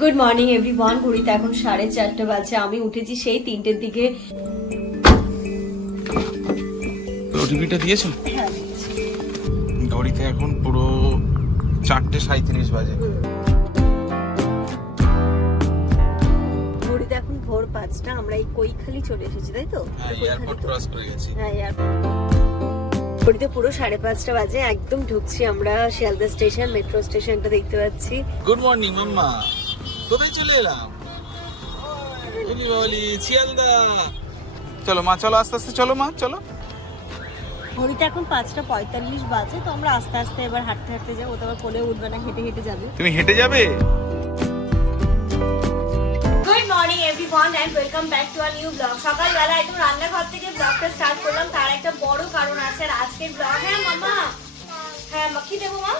Good morning everyone ঘড়িতে এখন সাড়ে চারটে বাজে। আমি উঠেছি সেই তিনটের দিকে। ওটিপিটা দিয়েছ। ঘড়িতে এখন পুরো চারটে সাঁত্রিশ বাজে। ঘড়িতে এখন ভোর পাঁচটা। আমরা এই কৈখালি চলে এসেছি তাই তো? হ্যাঁ এয়ারপোর্ট ক্রস করে গেছি। হ্যাঁ এয়ারপোর্ট। ঘড়িতে পুরো সাড়ে পাঁচটা বাজে। একদম ঢুকছি আমরা শিয়ালদা স্টেশন মেট্রো স্টেশনটা দেখতে পাচ্ছি। Good morning mamma. কোথায় চলে এলাম? শিয়ালদা। চলো মা চলো আস্তে আস্তে চলো মা চলো। ঘড়িতে এখন পাঁচটা পঁয়তাল্লিশ বাজে তো আমরা আস্তে আস্তে এবার হাঁটতে হাঁটতে যাব। তো আবার কোলে উঠবে না হেঁটে হেঁটে যাবে। তুমি হেঁটে যাবে? Good morning everyone and welcome back to our new blog সকালবেলা একদম রান্নাঘর থেকে ব্লগটা স্টার্ট করলাম। তার একটা বড় কারণ আছে আর আজকের ব্লগ হ্যাঁ মামা হ্যাঁ মা কি দেবো মা?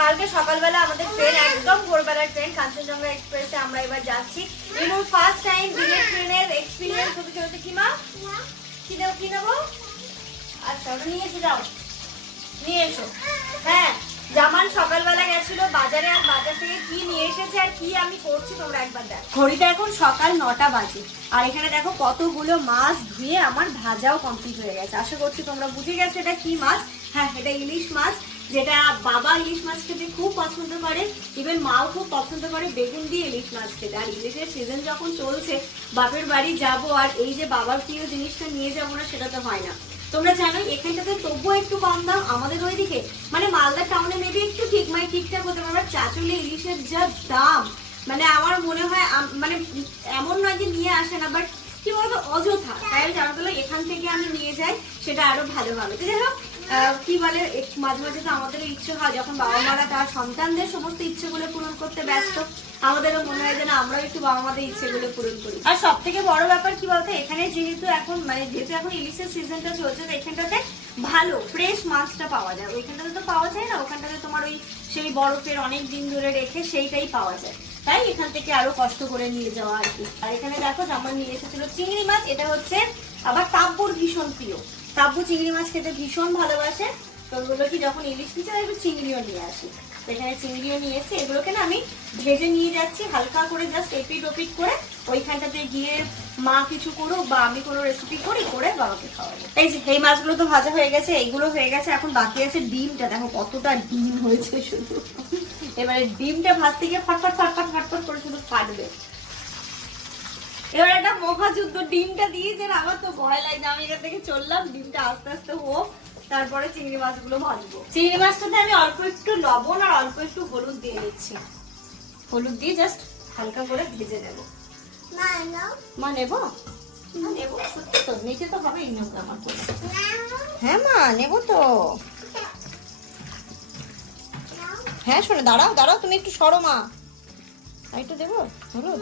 কালকে সকালবেলা আমাদের ট্রেন একদম ভোরবেলার ট্রেন কাঞ্চনজঙ্ঘা এক্সপ্রেসে আমরা এবার যাচ্ছি। ইনুর ফার্স্ট টাইম দিনের ট্রেনের এক্সপিরিয়েন্স হতে চলেছে কি মা? কি দেবো কি নেব? আচ্ছা ওটা নিয়ে এসে, যাও। নিয়ে এসো। হ্যাঁ জামান সকালবেলা গেছিল বাজারে, আর বাজার থেকে কি নিয়ে এসেছে আর কি আমি করছি তোমরা একবার দেখো। ঘড়িটা এখন সকাল নটা বাজে। আর এখানে দেখো কতগুলো মাছ ধুয়ে আমার ভাজাও কমপ্লিট হয়ে গেছে। আশা করছি তোমরা বুঝে গেছো এটা কি মাছ? হ্যাঁ এটা ইলিশ মাছ। যেটা বাবা ইলিশ মাছ খেতে খুব পছন্দ করে ইভেন মাও খুব পছন্দ করে বেগুন দিয়ে ইলিশ মাছ খেতে। আর ইলিশের সিজন যখন চলছে, বাপের বাড়ি যাব আর এই যে বাবার প্রিয় জিনিসটা নিয়ে যাব না, সেটা তো হয় না। তোমরা জানো এখানটাতে তবুও একটু কম দাম, আমাদের ওইদিকে মানে মালদা টাউনে মেবি একটু ঠিক মানে ঠিকঠাক হতে পারে চাচলে ইলিশের যা দাম মানে আমার মনে হয় মানে এমন নয় যে নিয়ে আসে না বাট কি বলব অযথা। তাই আমি এখান থেকে আমি নিয়ে যাই, সেটা আরও ভালো হবে। তো যাই হোক কি বলে মাঝে মাঝে তো আমাদেরও ইচ্ছে হয়, যখন বাবা মারা তার সন্তানদের সমস্ত ইচ্ছেগুলো পূরণ করতে ব্যস্ত, আমাদেরও মনে হয় যেন আমরাও একটু বাবা মাদের ইচ্ছেগুলো পূরণ করি। আর সব থেকে বড় ব্যাপার কি বলতো, এখানে যেহেতু এখন মানে যেহেতু এখন ইলিশের সিজনটা চলছে, তো এখানটাতে ভালো ফ্রেশ মাছটা পাওয়া যায়। ওইখানটাতে তো পাওয়া যায় না, ওখানটাতে তোমার ওই সেই বরফের অনেক দিন ধরে রেখে সেইটাই পাওয়া যায়। তাই এখান থেকে আরও কষ্ট করে নিয়ে যাওয়া আর কি। আর এখানে দেখো আমার নিয়ে এসেছিল চিংড়ি মাছ, এটা হচ্ছে আবার তাব্বুর ভীষণ প্রিয়। তাব্বু চিংড়ি মাছ খেতে ভীষণ ভালোবাসে। তো ওগুলো কি যখন ইলিশ নিচে একটু চিংড়িও নিয়ে আসি। তো এখানে চিংড়িও নিয়ে এসে এগুলোকে না আমি ভেজে নিয়ে যাচ্ছি, হালকা করে জাস্ট এপিট ওপিট করে ওইখানটাতে গিয়ে মা কিছু করুক বা আমি কোনো রেসিপি করি, করে বাবাকে খাওয়াবো। এই যে, এই মাছগুলো তো ভাজা হয়ে গেছে, এইগুলো হয়ে গেছে। এখন বাকি আছে ডিমটা। দেখো কতটা ডিম হয়েছে শুধু। এবারে ডিমটা ভাজতে গিয়ে ফটফট ফটফট ফটফট করে শুধু ফাটবে। এবার একটা মহাযুদ্ধ ডিমটা দিয়েছে না আমার তো ভয় লাগছে আমি এখান থেকে চললাম ডিমটা আস্তে আস্তে হোক তারপরে চিংড়ি মাছগুলো ভাজবো। চিংড়ি মাছটাতে আমি অল্প একটু লবণ আর অল্প একটু হলুদ দিয়ে নিচ্ছি হলুদ দিয়ে জাস্ট হালকা করে ভেজে নেব। মা নেব? নেব? সত্যি তো নিচে তো হবেই নেব আমার হ্যাঁ মা নেব তো। হ্যাঁ শোনো দাঁড়াও দাঁড়াও তুমি একটু সরো মা। আমি দেবো? হলুদ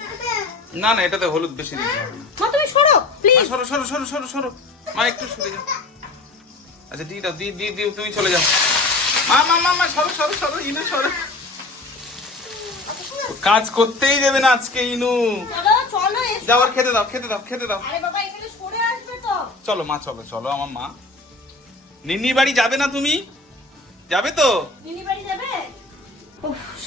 না না এটাতে হলুদ বেশি দিতে হবে মা তুমি সরো প্লিজ সরো সরো সরো সরো সরো। মা একটু সরে যাও। আচ্ছা দি দাও দি দি দিও তুমি চলে যাও। মা মা মা মা সরো সরো সরো ইনু সরো। কাজ করতেই দেবে না আজকে ইনু। যাওয়ার খেতে দাও খেতে দাও খেতে দাও। আরে বাবা এখানে সরে আসবে তো। চলো মা চলো চলো আমার মা। নিন্নি বাড়ি যাবে না তুমি? যাবে তো? মিনি বাড়ি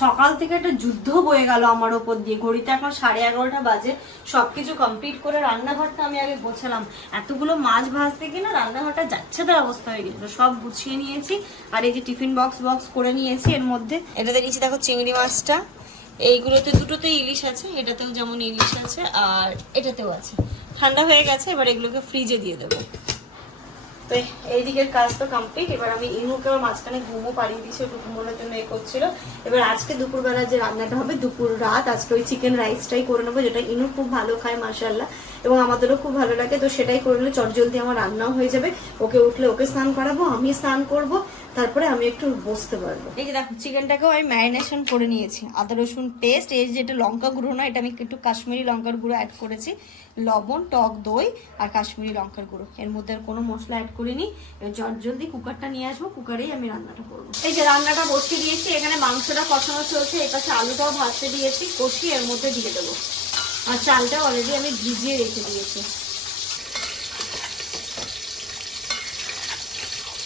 সকাল থেকে একটা যুদ্ধ বয়ে গেল আমার ওপর দিয়ে। ঘড়িতে এখন সাড়ে এগারোটা বাজে। সবকিছু কমপ্লিট করে রান্নাঘরটা আমি আগে গোছালাম। এতগুলো মাছ ভাজতে গিয়ে না রান্নাঘরটা যাচ্ছে তার অবস্থা হয়ে গেছিল। সব গুছিয়ে নিয়েছি। আর এই যে টিফিন বক্স বক্স করে নিয়েছি এর মধ্যে। এটাতে নিচে দেখো চিংড়ি মাছটা। এইগুলোতে দুটোতেই ইলিশ আছে, এটাতেও যেমন ইলিশ আছে, আর এটাতেও আছে। ঠান্ডা হয়ে গেছে, এবার এগুলোকে ফ্রিজে দিয়ে দেবো। তো এই দিকের কাজ তো কমপ্লিট এবার আমি ইনুকে আমার মাঝখানে ঘুমও পাড়িয়ে দিয়েছি, একটু ঘুমোনোর জন্য এ করছিল। এবার আজকে দুপুরবেলা যে রান্নাটা হবে, দুপুর রাত আজকে ওই চিকেন রাইসটাই করে নেব, যেটা ইনু খুব ভালো খায় মাসাল্লাহ এবং আমাদেরও খুব ভালো লাগে। তো সেটাই করলে চটজলদি আমার রান্নাও হয়ে যাবে। ওকে উঠলে ওকে স্নান করাবো আমি স্নান করব তারপরে আমি একটু বসতে পারব। এই যে দেখো চিকেনটাকেও আমি ম্যারিনেশন করে নিয়েছি। আদা রসুন পেস্ট এই যেটা লঙ্কা গুঁড়ো না এটা আমি একটু কাশ্মীরি লঙ্কার গুঁড়ো অ্যাড করেছি। লবণ টক দই আর কাশ্মীরি লঙ্কার গুঁড়ো। এর মধ্যে আর কোনো মশলা অ্যাড করিনি। এবার জল জলদি কুকারটা নিয়ে আসব কুকারেই আমি রান্নাটা করব। এই যে রান্নাটা বসিয়ে দিয়েছি এখানে মাংসটা কষানো চলছে এই পাশে আলুটাও ভাজতে দিয়েছি কষিয়ে এর মধ্যে দিয়ে দেবো। আর চালটা অলরেডি আমি ভিজিয়ে রেখে দিয়েছি।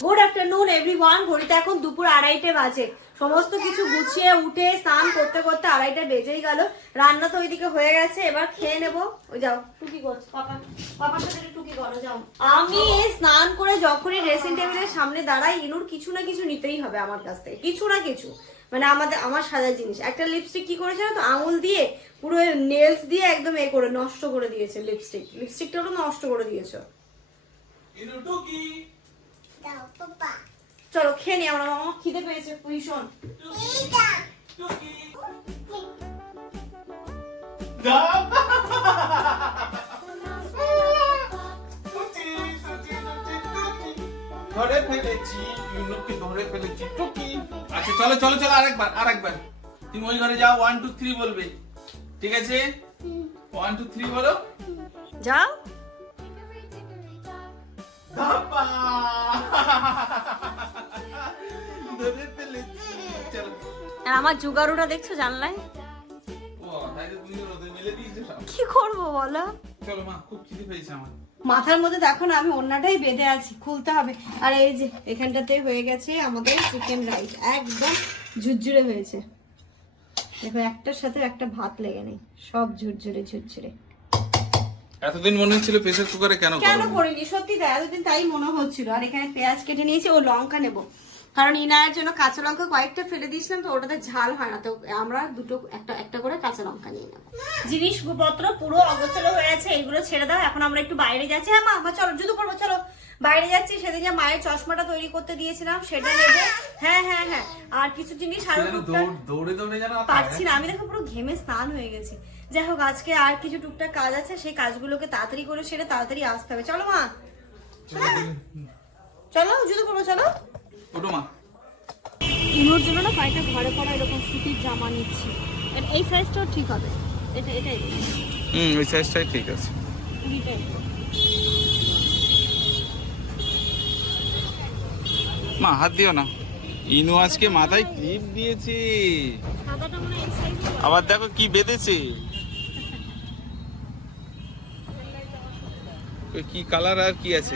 গুড আফটারনুন এভরি ওয়ান ঘড়িতে এখন দুপুর আড়াইটে বাজে। সমস্ত কিছু গুছিয়ে উঠে স্নান করতে করতে আড়াইটা বেজেই গেল। রান্না তো ওইদিকে হয়ে গেছে এবার খেয়ে নেব। ওই যাও। টুকি করছ পাপা পাপার সাথে টুকি করো যাও। আমি স্নান করে যখনই ড্রেসিং টেবিলের সামনে দাঁড়াই ইনুর কিছু না কিছু নিতেই হবে আমার কাছ থেকে। কিছু না কিছু। মানে আমাদের আমার সাজার জিনিস। একটা লিপস্টিক কি করেছে তো? আঙুল দিয়ে পুরো নেলস দিয়ে একদম এ করে নষ্ট করে দিয়েছে লিপস্টিক লিপস্টিকটা নষ্ট করে দিয়েছ। ইনু টুকি। চলো খেয়ে নি আমরা মামা। খিদে পেয়েছে ভীষণ। ধরে ফেলেছি ধরে ফেলেছি টুকি। আচ্ছা চলো চলো চলো আরেকবার আরেকবার। তুমি ওই ঘরে যাও ওয়ান টু থ্রি বলবে। ঠিক আছে? ওয়ান টু থ্রি বলো। যাও। ধাপা আর আমার জুগারুটা দেখছ জানলাই কি করব বলো? চলো মা খুব খিদে পেয়েছে আমার। মাথার মধ্যে দেখো না আমি অন্যটাই বেঁধে আছি খুলতে হবে। আর এই যে এখানটাতে হয়ে গেছে আমাদের চিকেন রাইস একদম ঝুরঝুরে হয়েছে। দেখো একটার সাথে একটা ভাত লেগে নেই সব ঝুরঝুরে ঝুরঝুরে। এতদিন মনে হচ্ছিল প্রেসার কুকারে কেন কেন করিনি? সত্যি তাই এতদিন তাই মনে হচ্ছিল। আর এখানে পেঁয়াজ কেটে নিয়েছি ও লঙ্কা নেব। কারণ ইনায়ের জন্য কাঁচা লঙ্কা কয়েকটা ফেলে দিয়েছিলাম তো ওটাতে ঝাল হয় না। তো আমরা দুটো একটা একটা করে কাঁচা লঙ্কা নিয়ে নেব। জিনিসপত্র পুরো অগোছালো হয়ে আছে এগুলো ছেড়ে দাও। এখন আমরা একটু বাইরে যাচ্ছি। হ্যাঁ মা মা চলো জুতো পরবো চলো। বাইরে যাচ্ছি সেদিন যে মায়ের চশমাটা তৈরি করতে দিয়েছিলাম সেটা নেব। হ্যাঁ হ্যাঁ হ্যাঁ। আর কিছু জিনিস আরও টুকটাক- দৌড়ে দৌড়ে যেন পারছি না আমি দেখো পুরো ঘেমে স্নান হয়ে গেছি। যাই হোক আজকে আর কিছু টুকটাক কাজ আছে সেই কাজগুলোকে তাড়াতাড়ি করে সেরে তাড়াতাড়ি আসতে হবে। চলো মা। চলো জুতো পরবো চলো। ওটো মা। ইনোর জন্য না কয়েকটা ঘরে পড়া এরকম সুতির জামা নিচ্ছি। এই সাইজটাও ঠিক হবে। এটা এটাই। হুম ওই সাইজটাই ঠিক আছে। মা হাত দিও না। ইনু আজকে মাথায় ক্লিপ দিয়েছে। এই আবার দেখো কি বেঁধেছে। কি কালার আর কি আছে?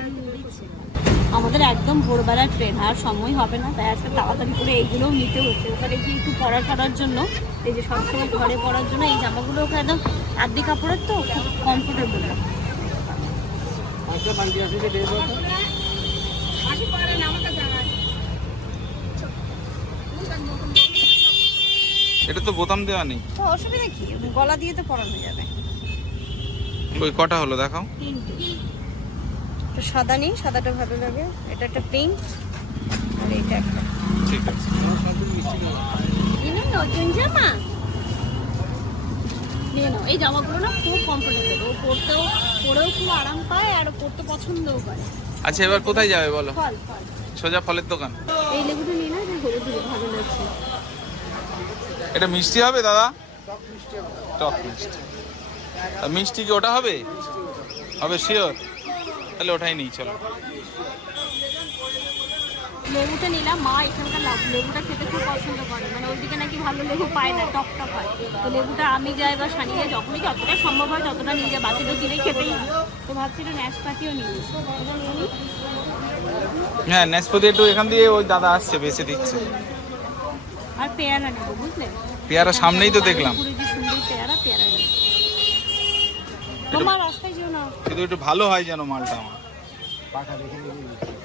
আমাদের একদম ভোরবেলা ট্রেন আর সময় হবে না। তাই আজকে তাড়াতাড়ি করে এইগুলোও নিতে হচ্ছে। ওখানে কি একটু পড়া টরার জন্য এই যে সবসময় ঘরে পড়ার জন্য এই জামাগুলো ওখানে একদম আর্ধি কাপড়ের তো খুব কমফোর্টেবল এটা তো বোতাম দেওয়া নেই। অসুবিধা কি? গলা দিয়ে তো পরানো যাবে। ওই কটা হলো দেখাও। তিনটে। তো সাদা নেই সাদাটা ভালো লাগে। এটা একটা পিঙ্ক আর এটা একটা। ঠিক আছে। নতুন জামা। নিয়ে নাও এই জামাগুলো না খুব কমফোর্টেবল ও পরতেও পরেও খুব আরাম পায় আর পরতে পছন্দও করে। আচ্ছা এবার কোথায় যাবে বলো? ফল ফল। সোজা ফলের দোকান। এই লেবুটা নিয়ে না হলুদ হলুদ ভালো লাগছে। এটা মিষ্টি হবে দাদা? টক মিষ্টি। আর মিষ্টি। কি ওটা হবে? হবে শিওর তাহলে ওটাই নিই চলো। লেবুটা নিলাম মা এখানকার লেবুটা খেতে খুব পছন্দ করে। মানে ওইদিকে নাকি ভালো লেবু পায় না টক টক হয়। তো লেবুটা আমি যাই বা সানি যাই যখনই যতটা সম্ভব হয় ততটা নিয়ে যায় বাকি তো কিনে খেতেই। তো ভাবছি এটা ন্যাশপাতিও নিয়ে নিই। হ্যাঁ নেসপতি একটু এখান দিয়ে ওই দাদা আসছে বেছে দিচ্ছে। আর পেয়ারা নেব বুঝলে? পেয়ারা সামনেই তো দেখলাম। পেয়ারা তোমার রাস্তায় যেও না। কিন্তু একটু ভালো হয় যেন মালটা আমার।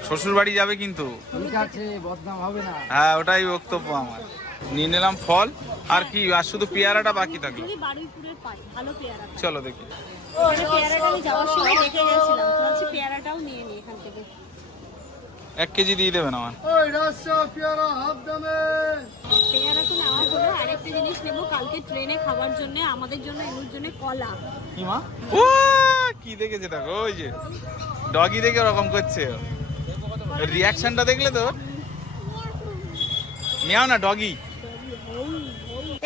শ্বশুর বাড়ি যাবে কিন্তু। ঠিক আছে বদনাম হবে না। হ্যাঁ ওটাই বক্তব্য আমার। নিয়ে নিলাম ফল। আর কি আর শুধু পেয়ারাটা বাকি থাকল। চলো দেখি। পেয়ারাটা যাওয়ার সময় দেখে গেছিলাম। পেয়ারাটাও নিয়ে নিই এখান থেকে। এক কেজি দিয়ে দেবেন আমার। ওই রাস্তা পেয়ারা হাফ দামে। পেয়ারা তো নেওয়া হলো আরেকটা জিনিস নেব কালকে ট্রেনে খাবার জন্য আমাদের জন্য এনুর জন্য কলা। কি মা? ও কি দেখেছে দেখো ওই যে ডগি দেখে ওরকম করছে। রিয়াকশনটা দেখলে তো? নেও না ডগি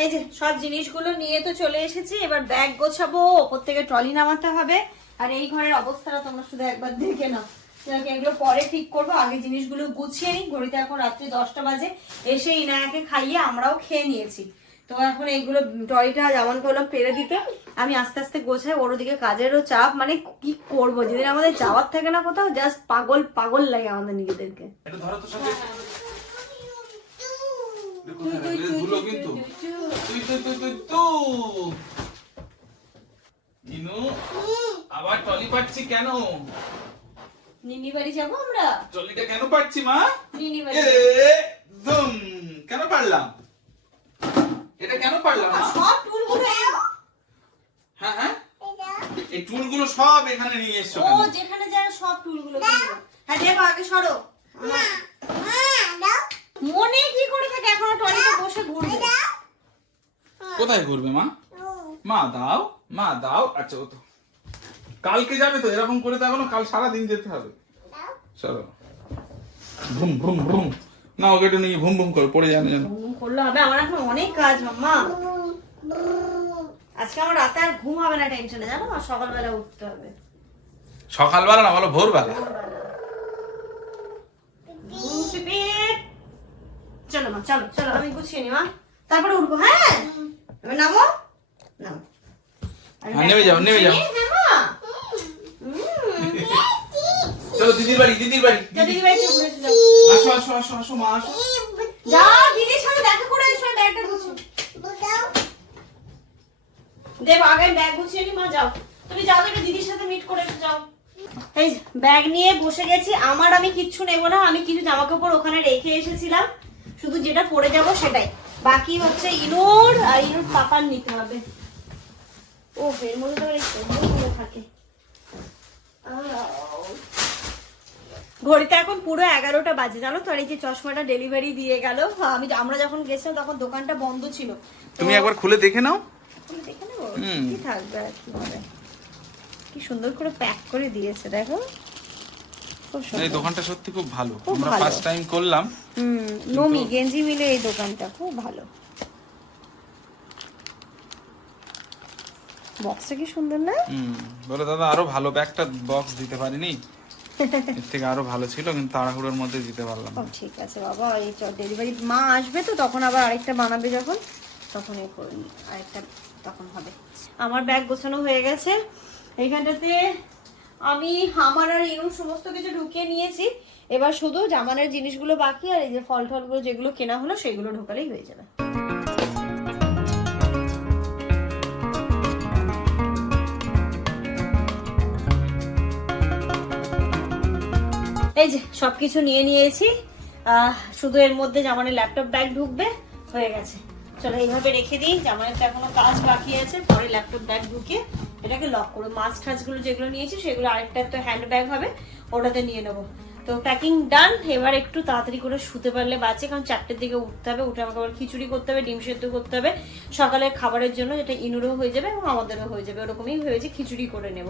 এই যে সব জিনিসগুলো নিয়ে তো চলে এসেছি এবার ব্যাগ গোছাবো ওপর থেকে ট্রলি নামাতে হবে। আর এই ঘরের অবস্থাটা তোমরা শুধু একবার দেখে নাও। এগুলো পরে ঠিক করব আগে জিনিসগুলো গুছিয়ে নিই। ঘড়িতে এখন রাত্রি দশটা বাজে এসে ইনায়াকে খাইয়ে আমরাও খেয়ে নিয়েছি। তো এখন এইগুলো টয়টা যেমন করলাম পেরে দিতে। আমি আস্তে আস্তে গোছাই ওর ওদিকে কাজেরও চাপ। মানে কি করব? যেদিন আমাদের যাওয়ার থাকে না কোথাও জাস্ট পাগল পাগল লাগে আমাদের নিজেদেরকে। এটা ধরো তো সাথে। ধুলো কিন্তু। তুই তুই তুই তুই তু। ইনু আবার টলি পাচ্ছি কেন? নিনি বাড়ি যাব আমরা? কেন পাচ্ছি মা? নিনি বাড়ি দুম কেন পারলাম? এটা কেন পারলাম? সব টুলগুলো হ্যাঁ হ্যাঁ। এই টুলগুলো সব এখানে নিয়ে এসছো ও যেখানে যায় সব টুলগুলো। হ্যাঁ দেখো আগে সরো। মনে কি করে থাকে? এখনও টলিতে বসে ঘুরবে। কোথায় ঘুরবে মা? মা দাও মা দাও। আচ্ছা ও তো। কালকে যাবে তো এরকম করে তো এখনও কাল সারা দিন যেতে হবে। চলো। ভুম ভুম ভুম। না ওকে একটু নিয়ে ভুম ভুম করে পড়ে যাবে যেন। করলে হবে আমার এখন অনেক কাজ মাম্মা। আজকে আমার রাতে আর ঘুম হবে না টেনশনে জানো? আর সকালবেলা উঠতে হবে। সকালবেলা না বলো ভোরবেলা? চলো মা চলো চলো আমি গুছিয়ে নি মা। তারপরে উঠবো হ্যাঁ? নামো? নামো। হ্যাঁ, নেমে যাও, নেমে যাও। গুছিয়ে নিই, হ্যাঁ, মা। হুম। চলো দিদির বাড়ি দিদির বাড়ি যা দিদি বাড়ি। আসো। আসো আসো আসো মা আসো। যাও দিদির সাথে দেখা করে এসো ব্যাগটা গুছিয়ে দেব আগে ব্যাগ গুছিয়ে নি মা যাও। তুমি যাও দেখে দিদির সাথে মিট করে এসে যাও। এই ব্যাগ নিয়ে বসে গেছি আমার আমি কিচ্ছু নেব না আমি কিছু জামা কাপড় ওখানে রেখে এসেছিলাম। শুধু যেটা পরে যাব সেটাই। বাকি হচ্ছে ইনোর আর ইনোর পাপার নিতে হবে। ও এর মধ্যে তো সবজিগুলো থাকে। ঘড়িতে এখন পুরো এগারোটা বাজে জানো তো? আর এই যে চশমাটা ডেলিভারি দিয়ে গেল আমি আমরা যখন গেছিলাম তখন দোকানটা বন্ধ ছিল। তুমি একবার খুলে দেখে নাও। দেখে নেব? কি থাকবে আর কি হবে? কি সুন্দর করে প্যাক করে দিয়েছে দেখো। এই দোকানটা সত্যি খুব ভালো। আমরা ফার্স্ট টাইম করলাম হুম নমি গেঞ্জি মিলে এই দোকানটা খুব ভালো। বক্সটা কি সুন্দর না? হুম বলে দাদা আরও ভালো ব্যাগটা বক্স দিতে পারিনি। এর থেকে আরও ভালো ছিল, কিন্তু তাড়াহুড়োর মধ্যে দিতে পারলাম ঠিক আছে বাবা, এই ডেলিভারি মা আসবে তো, তখন আবার আরেকটা বানাবে যখন, তখন আরেকটা তখন হবে। আমার ব্যাগ গোছানো হয়ে গেছে। এইখানটাতে আমি আমার আর ইনুর সমস্ত কিছু ঢুকিয়ে নিয়েছি। এবার শুধু জামানের জিনিসগুলো বাকি, আর এই যে ফল টলগুলো যেগুলো কেনা হলো, সেগুলো ঢোকালেই হয়ে যাবে। এই যে, সবকিছু নিয়ে নিয়েছি। শুধু এর মধ্যে জামানের ল্যাপটপ ব্যাগ ঢুকবে, হয়ে গেছে। চলো এইভাবে রেখে দিই, জামানের তো এখনও কাজ বাকি আছে, পরে ল্যাপটপ ব্যাগ ঢুকিয়ে এটাকে লক করব। মাছ টাছগুলো যেগুলো নিয়েছি, সেগুলো আরেকটা তো হ্যান্ড ব্যাগ হবে, ওটাতে নিয়ে নেব। তো প্যাকিং ডান এবার একটু তাড়াতাড়ি করে শুতে পারলে বাঁচে, কারণ চারটের দিকে উঠতে হবে, উঠে আমাকে আবার খিচুড়ি করতে হবে, ডিম সেদ্ধ করতে হবে। সকালের খাবারের জন্য যেটা ইনুরও হয়ে যাবে এবং আমাদেরও হয়ে যাবে, ওরকমই ভেবেছি খিচুড়ি করে নেব।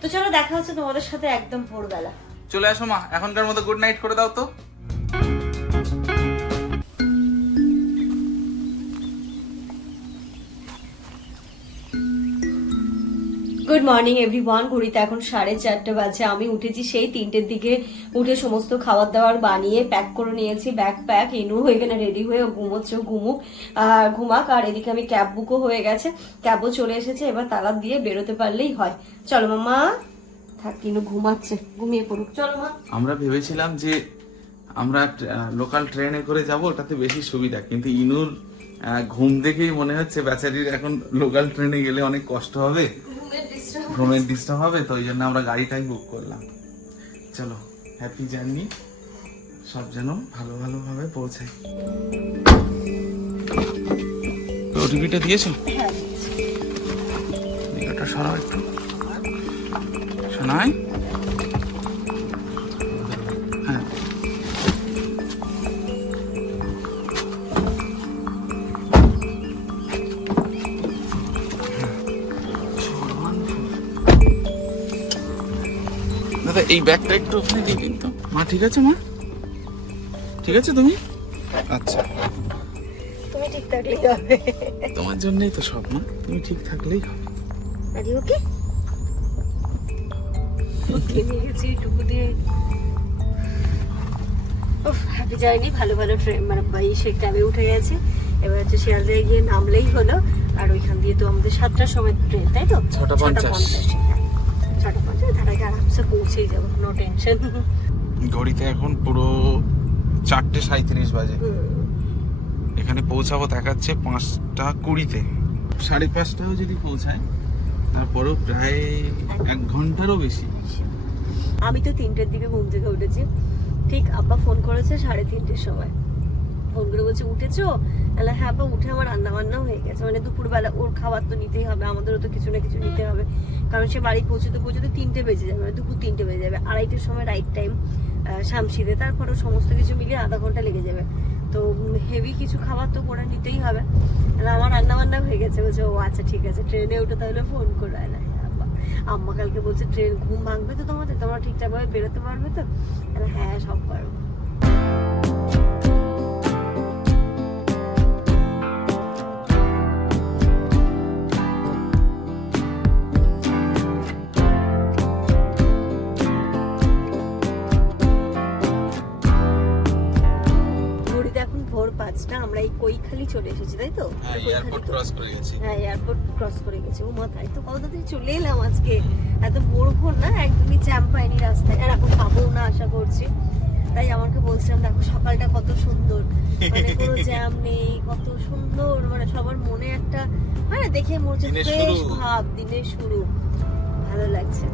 তো চলো দেখা হচ্ছে তোমাদের সাথে একদম ভোরবেলা। চলে আসো মা, এখনকার মতো গুড নাইট করে দাও তো। গুড মর্নিং এভরিওয়ান ঘড়িতে এখন সাড়ে চারটে বাজে। আমি উঠেছি সেই তিনটের দিকে। উঠে সমস্ত খাবার দাবার বানিয়ে প্যাক করে নিয়েছি। ব্যাগ প্যাক ইনু এখানে রেডি হয়ে ঘুমোচ্ছে ঘুমুক। আর ঘুমাক। আর এদিকে আমি ক্যাব বুকও হয়ে গেছে। ক্যাবও চলে এসেছে। এবার তালা দিয়ে বেরোতে পারলেই হয়। চলো মামা থাক ইনু ঘুমাচ্ছে ঘুমিয়ে পড়ুক। চলো মা। আমরা ভেবেছিলাম যে আমরা লোকাল ট্রেনে করে যাব ওটাতে বেশি সুবিধা। কিন্তু ইনুর ঘুম দেখেই মনে হচ্ছে বেচারির এখন লোকাল ট্রেনে গেলে অনেক কষ্ট হবে। ঘুমের ডিস্টার্ব হবে তো ওই জন্য আমরা গাড়িটাই বুক করলাম। চলো হ্যাপি জার্নি সব যেন ভালো ভালো ভাবে পৌঁছায় ওটিপিটা দিয়েছ? হ্যাঁ সরাও একটু। শোনাই হ্যাঁ। দাদা এই ব্যাগটা একটু ওখানে দিয়ে দিন তো। মা ঠিক আছে মা? ঠিক আছে তুমি? আচ্ছা। তুমি ঠিক থাকলেই হবে। তোমার জন্যই তো সব মা। তুমি ঠিক থাকলেই হবে। আরে ওকে নিয়ে গেছি টুকু দিয়ে। হ্যাপি জার্নি ভালো ভালো ট্রেন মানে বাই সে ক্যাবে উঠে গেছে। এবার হচ্ছে শিয়ালদায় গিয়ে নামলেই হলো। আর ওইখান দিয়ে তো আমাদের সাতটার সময় ট্রেন তাই তো? ছটা পঞ্চাশ। ছটা পঞ্চাশ তার আগে আরামসে পৌঁছেই যাব নো টেনশন ঘড়িতে এখন পুরো চারটে সাঁত্রিশ বাজে। এখানে পৌঁছাবো দেখাচ্ছে পাঁচটা কুড়িতে। সাড়ে পাঁচটাও যদি পৌঁছায় তারপরেও প্রায় এক ঘন্টারও বেশি। আমি তো তিনটের দিকে ঘুম থেকে উঠেছি। ঠিক আব্বা ফোন করেছে সাড়ে তিনটের সময়। ফোন করে বলছে, উঠেছো? তাহলে হ্যাঁ আব্বা, উঠে আমার রান্না বান্নাও হয়ে গেছে। মানে দুপুরবেলা ওর খাবার তো নিতেই হবে, আমাদেরও তো কিছু না কিছু নিতে হবে। কারণ সে বাড়ি পৌঁছতে পৌঁছতে তিনটে বেজে যাবে মানে দুপুর তিনটে বেজে যাবে। আড়াইটের সময় রাইট টাইম শামসিদে তারপরেও সমস্ত কিছু মিলিয়ে আধা ঘণ্টা লেগে যাবে। তো হেভি কিছু খাবার তো করে নিতেই হবে। আমার রান্না বান্না হয়ে গেছে। বলছে, ও আচ্ছা ঠিক আছে। ট্রেনে উঠে তাহলে ফোন করে আয় আম্মা কালকে বলছে, ট্রেন ঘুম ভাঙবে তো তোমাদের? তোমরা ঠিকঠাক ভাবে বেরোতে পারবে তো? হ্যাঁ সব পারব পাঁচটা, আমরা এই কৈখালি চলে এসেছি, তাই তো? এয়ারপোর্ট ক্রস করে গেছি হ্যাঁ এয়ারপোর্ট ক্রস করে গেছে। ও মা তাই তো কত তাড়াতাড়ি চলে এলাম আজকে? এত ভোর না একদমই জ্যাম পাইনি রাস্তায়। আর এখন পাবো না আশা করছি। তাই আমাকে বলছিলাম দেখো সকালটা কত সুন্দর। মানে কোনো জ্যাম নেই কত সুন্দর। মানে সবার মনে একটা হয় দেখে মনে হচ্ছে ফ্রেশ ভাব দিনের শুরু। ভালো লাগছে।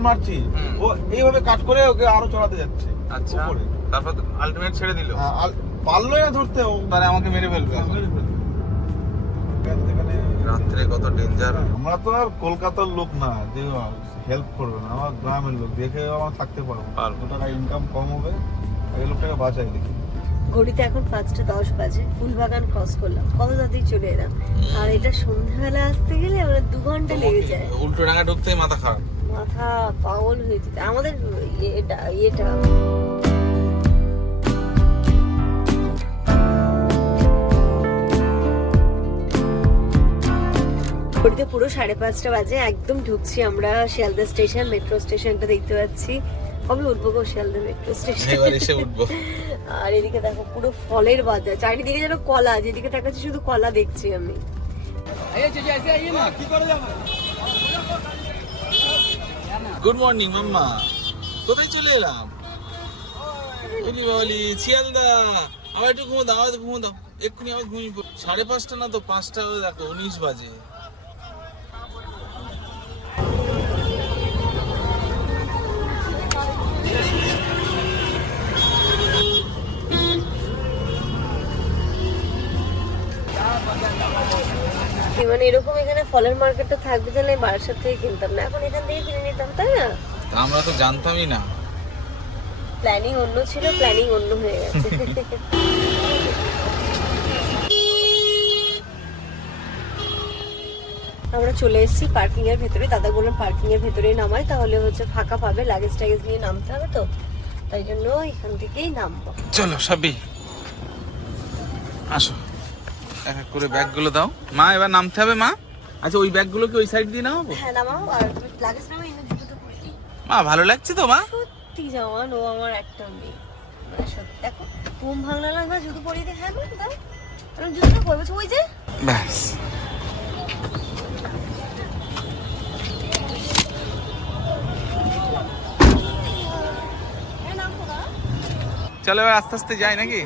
মারছি ও এইভাবে কাট করে ওকে আরও চড়াতে যাচ্ছে আচ্ছা। তারপর আলটিমেট ছেড়ে দিল। হ্যাঁ, পারল না ধরতে ও মানে আমাকে মেরে ফেলবে রাত্রে কত ডেঞ্জার আমরা তো আর কলকাতার লোক না যে হেল্প করবে না আমার গ্রামের লোক। দেখে আমার থাকতে পারব পারব। টাকা ইনকাম কম হবে এই লোকটাকে বাঁচাই দেখি। ঘড়িতে এখন পাঁচটা দশ বাজে। ফুলবাগান ক্রস করলাম। কত তাড়াতাড়ি চলে এলাম। আর এটা সন্ধ্যাবেলা আসতে গেলে আমরা দু ঘণ্টা লেগে যায়। উল্টো ডাঙা ঢুকতেই মাথা খারাপ। মাথা পাগল হয়ে যেত। আমাদের এটা এটা ঘড়িতে পুরো সাড়ে পাঁচটা বাজে একদম ঢুকছি আমরা শিয়ালদা স্টেশন মেট্রো স্টেশনটা দেখতে পাচ্ছি। কবে উঠবো গো শিয়ালদা মেট্রো স্টেশন? এবার এসে উঠবো। আর এদিকে দেখো পুরো ফলের বাজার চারিদিকে যেন কলা যেদিকে তাকাচ্ছি শুধু কলা দেখছি আমি। গুড মর্নিং মাম্মা কোথায় চলে এলাম? বলি বলি শিয়ালদা। আবার একটু ঘুমো দাও ঘুমো দাও। এক্ষুনি আবার ঘুমিয়ে সাড়ে পাঁচটা না তো পাঁচটা দেখো, উনিশ বাজে। মানে এরকম এখানে ফলের মার্কেটটা থাকবে আমি বারাসাত থেকে কিনতাম না। এখন এখান থেকে কিনে নিতাম তাই না? আমরা তো জানতামই না। প্ল্যানিং অন্য ছিল প্ল্যানিং অন্য হয়ে গেছে। আমরা চলে এসেছি পার্কিং এর ভেতরে। দাদা বললাম পার্কিং এর ভেতরেই নামাই তাহলে হচ্ছে ফাঁকা পাবে লাগেজ টাগেজ নিয়ে নামতে হবে তো। তাই জন্য এখান থেকেই নামবো। চলো সাবি আসো। এক এক করে ব্যাগগুলো দাও। মা এবার নামতে হবে মা। আচ্ছা ওই ব্যাগগুলো কি ওই সাইড দিয়ে নামাবো? হ্যাঁ নামাও আর তুমি লাগেজ নামাও এনে জুতোটা পরে দিই। মা ভালো লাগছে তো মা? সত্যি জামান ও আমার একটা মেয়ে। মানে সত্যি দেখো ঘুম ভাঙলা লাগবে জুতো পরিয়ে দে হ্যাঁ দাও। আমি জুতোটা পরবো ওই যে। ব্যাস। হ্যাঁ চলো এবার আস্তে আস্তে যাই নাকি?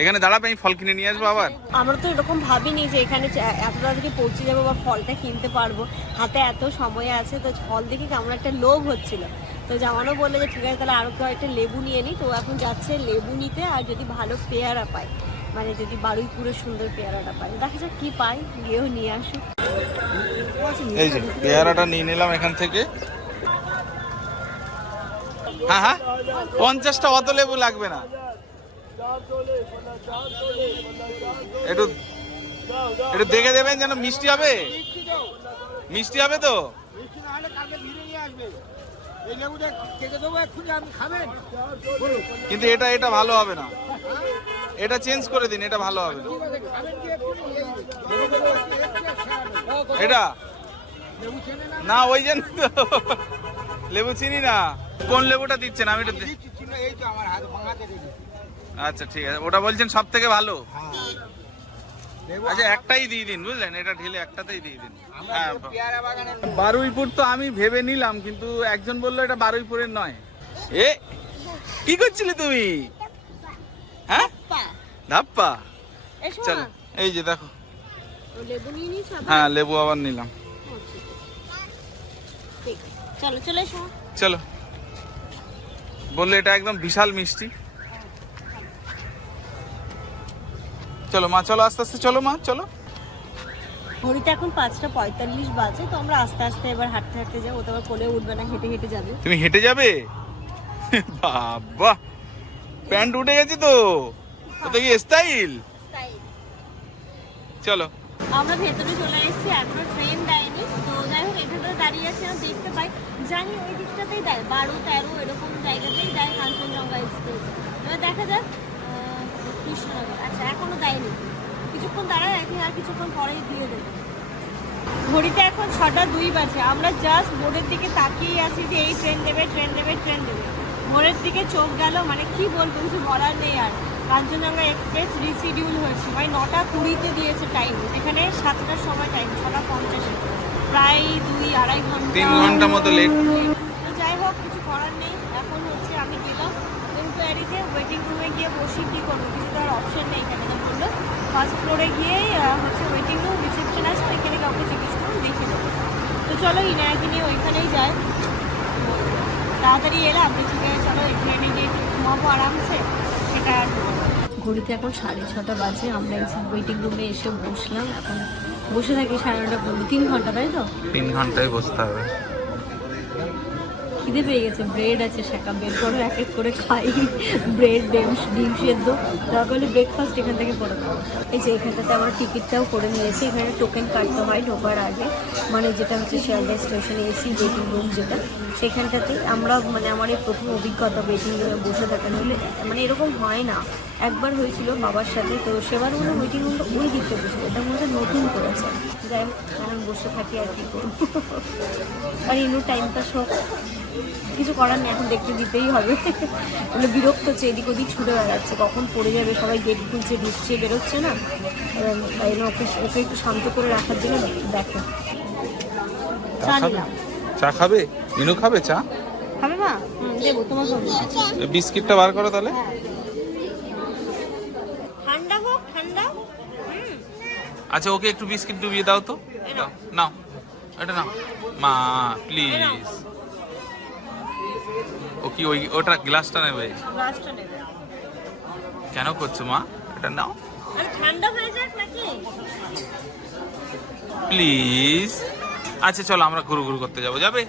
এখানে দাঁড়াবে আমি ফল কিনে নিয়ে আসব আবার? আমরা তো এরকম ভাবিনি যে এখানে এত তাড়াতাড়ি পৌঁছে যাব বা ফলটা কিনতে পারব। হাতে এত সময় আছে তো ফল দেখে কেমন একটা লোভ হচ্ছিল। তো জামানো বলল যে ঠিক আছে তাহলে আরও কয়েকটা লেবু নিয়ে নিই তো এখন যাচ্ছে লেবু নিতে আর যদি ভালো পেয়ারা পায় মানে যদি বারুইপুরের সুন্দর পেয়ারাটা পায়। দেখা যাক কি পাই গিয়েও নিয়ে আসুক এই যে পেয়ারাটা নিয়ে নিলাম এখান থেকে। হ্যাঁ হ্যাঁ পঞ্চাশটা অত লেবু লাগবে না। একটু একটু দেখে দেবেন যেন মিষ্টি হবে। মিষ্টি হবে তো? কিন্তু এটা এটা ভালো হবে না। এটা চেঞ্জ করে দিন, এটা ভালো হবে না। এটা? না, ওই জন্য লেবু চিনি না। কোন লেবুটা দিচ্ছেন? আমি এটা আচ্ছা ঠিক আছে। ওটা বলছেন সব থেকে ভালো? হ্যাঁ। লেবু আচ্ছা একটাই দিয়ে দিন বুঝলেন? এটা ঢেলে একটাতেই দিয়ে দিন। হ্যাঁ বারুইপুর তো আমি ভেবে নিলাম কিন্তু একজন বলল এটা বারুইপুরের নয়। এ কি করছিলে তুমি? হ্যাঁ? ধাপ্পা। চল এই যে দেখো। হ্যাঁ লেবু আবার নিলাম। ঠিক চলো চলো। বললে এটা একদম বিশাল মিষ্টি। চলো মা চলো আস্তে আস্তে চলো মা চলো। ঘড়িতে এখন পাঁচটা পঁয়তাল্লিশ বাজে তো আমরা আস্তে আস্তে এবার হাঁটতে হাঁটতে যাব। তো আবার কোলে উঠবে না হেঁটে হেঁটে যাবে। তুমি হেঁটে যাবে? বাবা প্যান্ট উঠে গেছে তো? ওটা কি স্টাইল চলো। আমরা ভেতরে চলে এসেছি এখনও ট্রেন দেয়নি। তো যাই হোক এখানে দাঁড়িয়ে আছে আমি দেখতে পাই। জানি ওই দিকটাতেই দেয় বারো তেরো এরকম জায়গাতেই দেয় কাঞ্চনজঙ্ঘা এক্সপ্রেস। এবার দেখা যাক কৃষ্ণনগর। আচ্ছা এখনও দেয়নি। কিছুক্ষণ দাঁড়ায় এখন আর কিছুক্ষণ পরেই দিয়ে দেবে। ঘড়িতে এখন ছটা দুই বাজে। আমরা জাস্ট বোর্ডের দিকে তাকিয়ে আছি যে এই ট্রেন দেবে ট্রেন দেবে ট্রেন দেবে ভোরের দিকে চোখ গেল মানে কি বলব কিছু বলার নেই আর। কাঞ্চনজঙ্ঘা এক্সপ্রেস রিশিডিউল হয়েছে। মানে নটা কুড়িতে দিয়েছে টাইম এখানে সাতটার সময় টাইম ছটা পঞ্চাশে। প্রায় দুই আড়াই ঘণ্টা। তিন ঘণ্টা মতো late। তো যাই হোক কিছু করার নেই। এখন হচ্ছে আমি গেলাম। ইনকোয়ারিতে ওয়েটিং রুমে গিয়ে বসি কী করব? কিছু তো আর অপশন নেই এখানে তো বলল। ফার্স্ট ফ্লোরে গিয়েই হচ্ছে ওয়েটিং রুম রিসেপশন আছে ওইখানে কাউকে জিজ্ঞেস করুন, দেখে দেবো তো চলো, ইনায়াকে নিয়ে ওইখানেই যাই। তাড়াতাড়ি এলাম ঠিক আছে, চলো ট্রেনে গিয়ে ঘুমাবো আরামসে, সেটা আর ঘড়িতে এখন সাড়ে ছটা বাজে, আমরা ওয়েটিং রুমে এসে বসলাম। এখন বসে থাকি সাড়ে নটা পর্যন্ত তিন ঘণ্টা, তাই তো? তিন ঘন্টায় বসতে হবে। খিদে পেয়ে গেছে ব্রেড আছে শাকা বের করো, এক এক করে খাই। ব্রেড ডিম ডিম সেদ্ধ দরকার হলে ব্রেকফাস্ট এখান থেকে করে খাব। এই যে এখানটাতে আমরা টিকিটটাও করে নিয়েছি, এখানে টোকেন কাটতে হয় ঢোকার আগে। মানে যেটা হচ্ছে Sealdah station AC waiting room যেটা। সেখানটাতে আমরা মানে আমার এই প্রথম অভিজ্ঞতা ওয়েটিং রুমে বসে থাকা নইলে মানে এরকম হয় না। একবার হয়েছিল বাবার সাথে তো সেবার মনে ওয়েটিং রুমটা ওই দিকটা বসে এটা মধ্যে নতুন করেছে। যাই হোক এখন বসে থাকি আর কি আর ইনু টাইমটা সব কিছু করার নেই এখন দেখতে দিতেই হবে। মানে বিরক্ত হচ্ছে এদিক ওদিক ছুটে বেড়াচ্ছে কখন পড়ে যাবে সবাই গেট খুলছে ঢুকছে বেরোচ্ছে না? তাই জন্য ওকে ওকে একটু শান্ত করে রাখার জন্য দেখো। চা নিলাম চা খাবে? ইনু খাবে চা? খাবে মা? দেবো তোমার বিস্কিটটা বার করো তাহলে। ঠান্ডা হোক ঠান্ডা। আচ্ছা ওকে একটু বিস্কিট ডুবিয়ে দাও তো। নাও। এটা নাও। মা প্লিজ ও কি ওই ওটা গ্লাসটা নেবে? গ্লাসটা নেবে। কেন করছ মা? এটা নাও। ঠান্ডা হয়ে যাক নাকি? প্লিজ আচ্ছা চলো, আমরা ঘুরু ঘুরু করতে যাব। যাবে?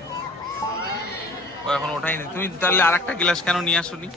ও, এখন ওঠাই তুমি তাহলে আর একটা গ্লাস কেন নিয়ে আসোনি?